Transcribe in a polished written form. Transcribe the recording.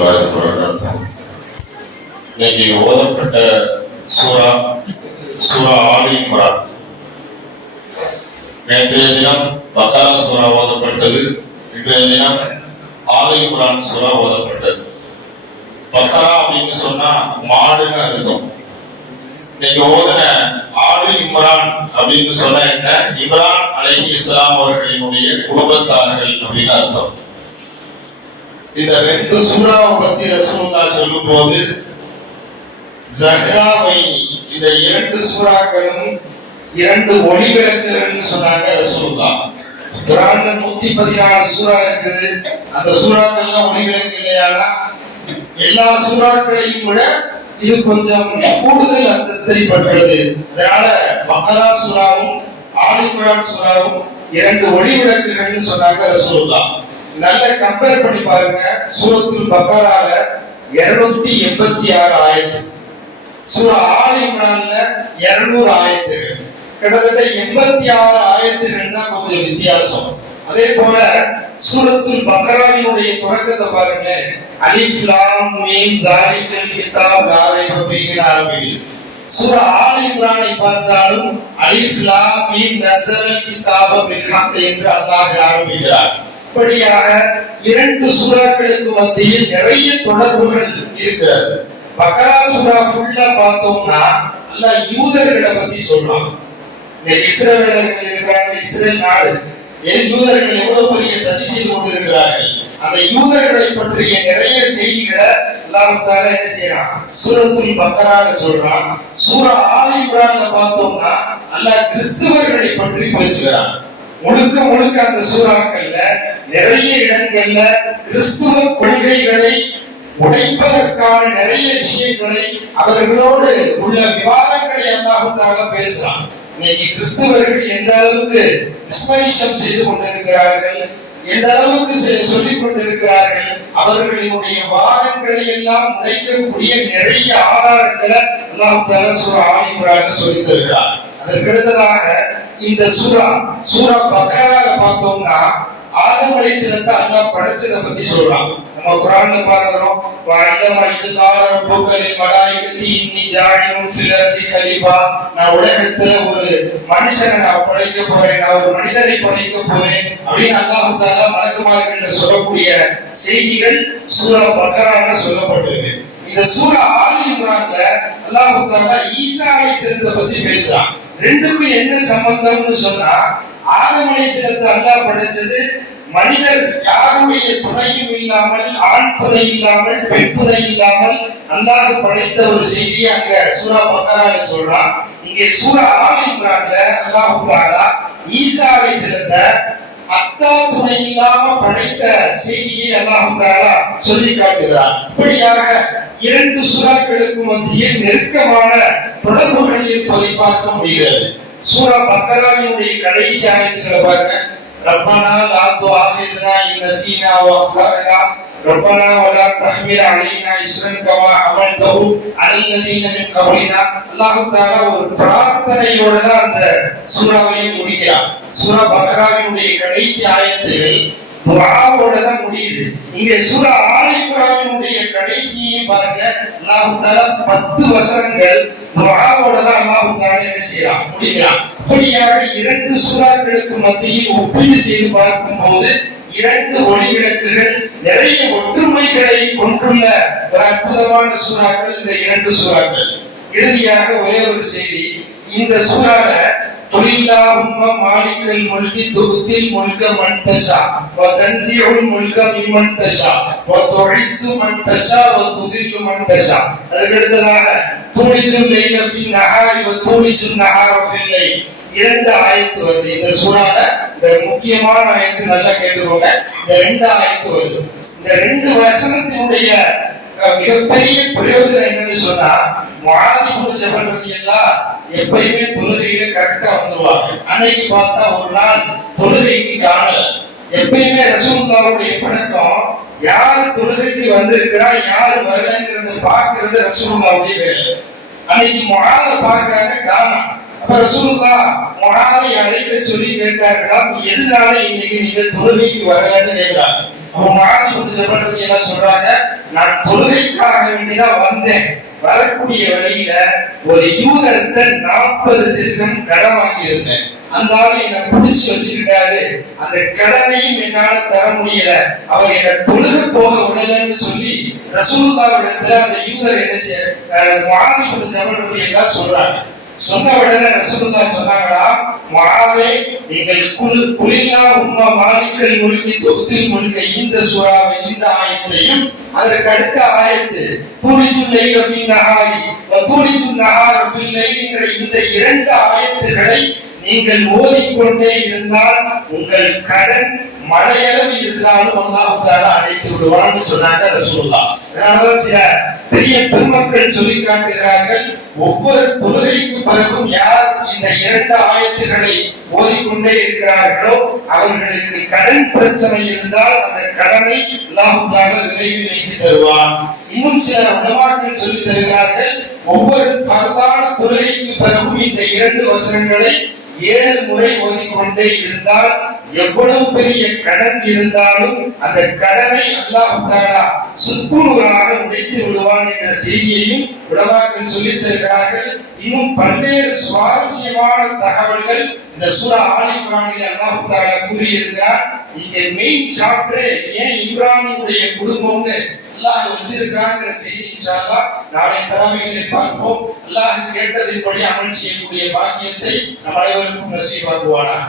வரஹ்மத்துல்லாஹி வபரகாத்துஹு. இன்னைக்கு ஓதப்பட்ட சூரா ஆலி இம்ரான். நேற்றைய தினம் பக்கரா சூரா ஓதப்பட்டது, இன்றைய தினம் ஆலி இம்ரான் சூரா ஓதப்பட்டது. பக்கரா அப்படின்னு சொன்னா மாடுன்னு அர்த்தம். இன்னைக்கு ஓதன ஆலி இம்ரான் அப்படின்னு சொன்ன என்ன, இம்ரான் அலைஹிஸ்ஸலாம் அவர்களினுடைய குடும்பத்தார்கள் அப்படின்னு அர்த்தம். இந்த ரெண்டு சூறாவை பத்தி ரசூலுல்லாஹ் சொல்லும் போது ஜஹ்ராவை, இந்த இரண்டு சூறாக்களும் இரண்டு ஒளிவிளக்குகள் சொன்னாங்க ரசூலுல்லாஹ். குர்ஆன்ல 114 சூறா இருக்குது. அந்த சூறாக்கள்லாம் ஒளிவிளக்கு இல்லையானா எல்லா சூறாக்களையும் விட இது கொஞ்சம் கூடுதல் அந்தஸ்தை பெற்றது. அதனால பக்கரா சூறாவும் ஆலி இம்ரான் சூறாவும் இரண்டு ஒளிவிளக்குகள்னு சொன்னாங்க ரசூலுல்லாஹ். நல்ல கம்பேர் பண்ணி பாருங்க. சூரத்துல் பக்கரால 286 ஆயத்து, சூரா ஆலி இம்ரான்ல 200 ஆயத்துகள், கிட்டத்தட்ட 86 ஆயத்துகள் தான் கொஞ்சம் வித்தியாசம். அதே போல சூரத்துல் பக்கராவினுடைய தொடக்கத்தை பாருங்க. அலிஃப் லாம் மீம் ஸாலிகல் கிதாப் லா ரைப ஃபீஹி ஆரம்பிக்குது. சூரா ஆலி இம்ரானை பார்த்தாலும் அலிஃப் லாம் மீம் நஸரல் கிதாப பில் ஹக் என்று அல்லாஹ் ஆரம்பிக்கிறார். இப்படியாக இரண்டு சூறாக்களுக்கு மத்தியில் நிறைய தொடர்புகள் இருக்கிறது. பக்கரா சூரா ஃபுல்லா பார்த்தோம்னா அல்லாஹ் யூதர்களை பத்தி சொல்றான். இஸ்ரவேலர்கள் இருக்கிறாங்க, இஸ்ரேல் நாடு, யூதர்கள் எவ்வளவு பெரிய சதி செய்து கொண்டிருக்கிறார்கள். அந்த யூதர்களை பற்றிய நிறைய செய்திகளை அல்லாஹ் தஆலா என்ன செய்யறான், சூரத்துல் பக்கரால சொல்றான். சூரா ஆலி இம்ரான்ல பார்த்தோம்னா அல்லாஹ் கிறிஸ்தவர்களை பற்றி பேசுகிறான். முழுக்க முழுக்க அந்த சூறாக்கள்ல நிறைய இடங்கள்ல கிறிஸ்துவ கொள்கைகளை உடைப்பதற்கான நிறைய விஷயங்களை, அவர்களோடு உள்ள விவாதங்களை அல்லாஹ் தஆலா பேசுறான். இன்னைக்கு கிறிஸ்தவர்கள் எந்த அளவுக்கு விஸ்மரிசம் செய்து கொண்டிருக்கிறார்கள், எந்த அளவுக்கு சொல்லிக் கொண்டிருக்கிறார்கள், அவர்களுடைய வாதங்களை எல்லாம் உடைக்கக்கூடிய நிறைய ஆதாரங்களை அல்லாஹ் தஆலா சூரா ஆலி இம்ரான்ல சொல்லி தருகிறார். அதற்கு அடுத்ததாக இந்த சூரா பக்கரால பார்த்தோம்னா ஆதம் அலைஹிஸ்ஸலாத்தை அல்லாஹ் படைச்சதை பத்தி சொல்றான். நம்ம குர்ஆன்ல பார்க்கிறோம், வஅல்லம இது கால ரப்புகல் மலாயிகத்தி இன்னி ஜாஇலுன் ஃபில் அர்தி கலீஃபா. நான் உலகத்துல ஒரு மனுஷனை நான் படைக்க போறேன், நான் ஒரு மனிதரை படைக்க போறேன் அப்படின்னு அல்லாஹ் தஆலா மலக்குமார்கள்ட்ட சொல்லக்கூடிய செய்திகள் சூரா பக்கரால சொல்லப்பட்டிருக்கு. இந்த சூரா ஆலி இம்ரான்ல அல்லாஹ் தஆலா ஈசா அலைஹிஸ்ஸலாத்தை பத்தி பேசுறான். ரெண்டுக்கும் என்ன சம்பந்தம்னு சொன்னா, ஆதம் அலைஹிஸ்ஸலாத்தை அல்லாஹ் படைச்சது மனிதர் யாருடைய துணையும் இல்லாமல், ஆண் துணை இல்லாமல், பெண் துணை இல்லாமல் அல்லாஹ் படைத்த ஒரு செய்தியை அங்க சூரா பக்கரால சொல்றான். இங்கே சூரா ஆலி இம்ரான்ல அல்லாஹ் தஆலா ஈசா அலைஹிஸ்ஸலாத்தை அத்தா துணை இல்லாம படைத்த செய்தியை அல்லாஹ் தஆலா சொல்லி காட்டுகிறார். இப்படியாக இரண்டு சூறாக்களுக்கு மத்தியில் நெருக்கமான தொடர்புகள் இருப்பதை பார்க்க முடிகிறது. சூரா பக்கராவினுடைய கடைசி ஆயத்துக்களை பாருங்க. ரப்பனா லா துஆஹிதுனா இன் நஸீனா வ அக்ஃதனா ரப்பனா வலா தஹ்மில் அலைனா இஸ்ரன் கமா ஹமல்தஹு அலல்லதீன மின் கப்லினா. அல்லாஹ் தஆலா ஒரு பிரார்த்தனையோட தான் அந்த சூராவை முடிக்கிறார். சூரா பக்கராவினுடைய கடைசி ஆயத்துகள் துஆவோட தான் முடியுது. இங்க சூரா ஆலி இம்ரானினுடைய கடைசியை பாருங்க. அல்லாஹ் தஆலா 10 வசனங்கள் துஆவோட தான் அல்லாஹ் தஆலா என்ன செய்றான், முடிக்கிறான். இப்படியாக இரண்டு சூறாக்களுக்கு மத்தியில் ஒப்பீடு செய்து பார்க்கும்போது இரண்டு ஒளிவிளக்குகள், நிறைய ஒற்றுமைகளை கொண்டுள்ள ஒரு அற்புதமான சூறாக்கள் இந்த இரண்டு சூறாக்கள். இறுதியாக ஒரே ஒரு செய்தி. இந்த சூறால குலில்லாஹும்ம மாலிகல் முல்கி துத்தில் முல்க மன் தஷா வ தன்ஸிஉல் முல்க மிம்மன் தஷா வ துஇஸ்ஸு மன் தஷா வ துதில்லு மன் தஷா. அதுக்கு அடுத்ததாக தூலிஜுல் லைல ஃபில் நஹாரி வ தூலிஜுன் நஹார ஃபில் லைல். இரண்டு ஆயத்து வருது இந்த சூறால. இந்த முக்கியமான ஆயத்து நல்லா கேட்டுக்கோங்க. இந்த ரெண்டு ஆயத்து வருது. இந்த ரெண்டு வசனத்தினுடைய மிகப்பெரிய பிரயோஜனம் என்னன்னு சொன்னா, முஆத் இப்னு ஜபல் ரலியல்லாஹு எப்பயுமே தொழுகையில கரெக்டா வந்துருவாங்க. அன்னைக்கு பார்த்தா ஒரு நாள் தொழுகைக்கு காணல. எப்பயுமே ரசூலுல்லாஹ்வுடைய பழக்கம், யார் தொழுகைக்கு வந்திருக்கிறா யார் வரலங்கிறத பார்க்கிறது ரசூலுல்லாஹ்வுடைய வேலை. அன்னைக்கு முஆத பார்க்கறாங்க, காணோம். அப்ப ரசூலுல்லாஹ் முஆதை அழைக்க சொல்லி கேட்டார்களாம், எதனால இன்னைக்கு நீங்க தொழுகைக்கு வரலன்னு கேட்கிறாங்க. அப்ப முஆத் இப்னு ஜபல் ரலியல்லாஹு சொல்றாங்க, நான் தொழுகைக்காக வேண்டிதான் வந்தேன். வரக்கூடிய வழியில ஒரு யூதர்கிட்ட 40 திர்ஹம் கடன் வாங்கி இருந்தேன். அந்த ஆளு என்ன புடிச்சு வச்சிருக்காரு, அந்த கடனையும் என்னால தர முடியல, அவர் என்ன தொழுக போக விடலன்னு சொல்லி ரசூலுல்லாஹ்விடத்துல அந்த யூதர் என்ன முஆத் இப்னு ஜபல் ரலியல்லாஹு சொல்றாங்க. சொன்ன உடனே ரசூலுல்லாஹ் சொன்னாங்களா, முஆதே நீங்கள் குலில்லா உம்மா மாலிக்கல் முல்கி துத்தில் முல்க இந்த சூராவை இந்த ஆயத்தையும் அதற்கு அடுத்த ஆயத்து தூலிசுல் லைல ஃபின் நஹாரி வ தூலிசுல் நஹார ஃபில் லைலிங்கிற இந்த 2 ஆயத்துகளை நீங்கள் ஓதிக்கொண்டே இருந்தால் உங்கள் கடன் மலையளவு இருந்தாலும் அல்லாஹ் தஆலா அடைத்து விடுவான்னு சொன்னாங்க ரசூலுல்லாஹ். அதனாலதான் சில பெரிய பெருமக்கள் சொல்லி காட்டுகிறார்கள், ஒவ்வொரு தொழுகைக்கு பிறகும் யார் இந்த 2 ஆயத்துகளை ஓதிக்கொண்டே இருக்கிறார்களோ அவர்களுக்கு கடன் பிரச்சனை இருந்தால் அந்த கடனை அல்லாஹ் தஆலா விரைவில் நீக்கி தருவான். இன்னும் சில உலமாக்கள் சொல்லி தருகிறார்கள், ஒவ்வொரு ஃபர்தான தொழுகைக்கு பிறகும் இந்த 2 வசனங்களை 7 முறை ஓதிக்கொண்டே இருந்தால் எவ்வளவு பெரிய கடன் இருந்தாலும் அந்த கடனை அல்லாஹ் தஆலா சுக்குநூறாக உடைத்து விடுவான் என்ற செய்தியையும் உலமாக்கள் சொல்லித் தருகிறார்கள். இன்னும் பல்வேறு சுவாரஸ்யமான தகவல்கள் இந்த சூரா ஆல் இம்ரானில் அல்லாஹ் தஆலா கூறியிருக்கிறார். இங்கே மெயின் சாப்டர் ஏன் இப்ராஹிமுடைய குடும்பம்னு அல்லாஹ் வச்சிருக்காங்கிற செய்தி இன்ஷா அல்லாஹ் நாளை தராவிகளை பார்ப்போம். அல்லாஹ் கேட்டதின்படி அமல் செய்யக்கூடிய பாக்கியத்தை நம் அனைவருக்கும் நசீபாக்குவானாக.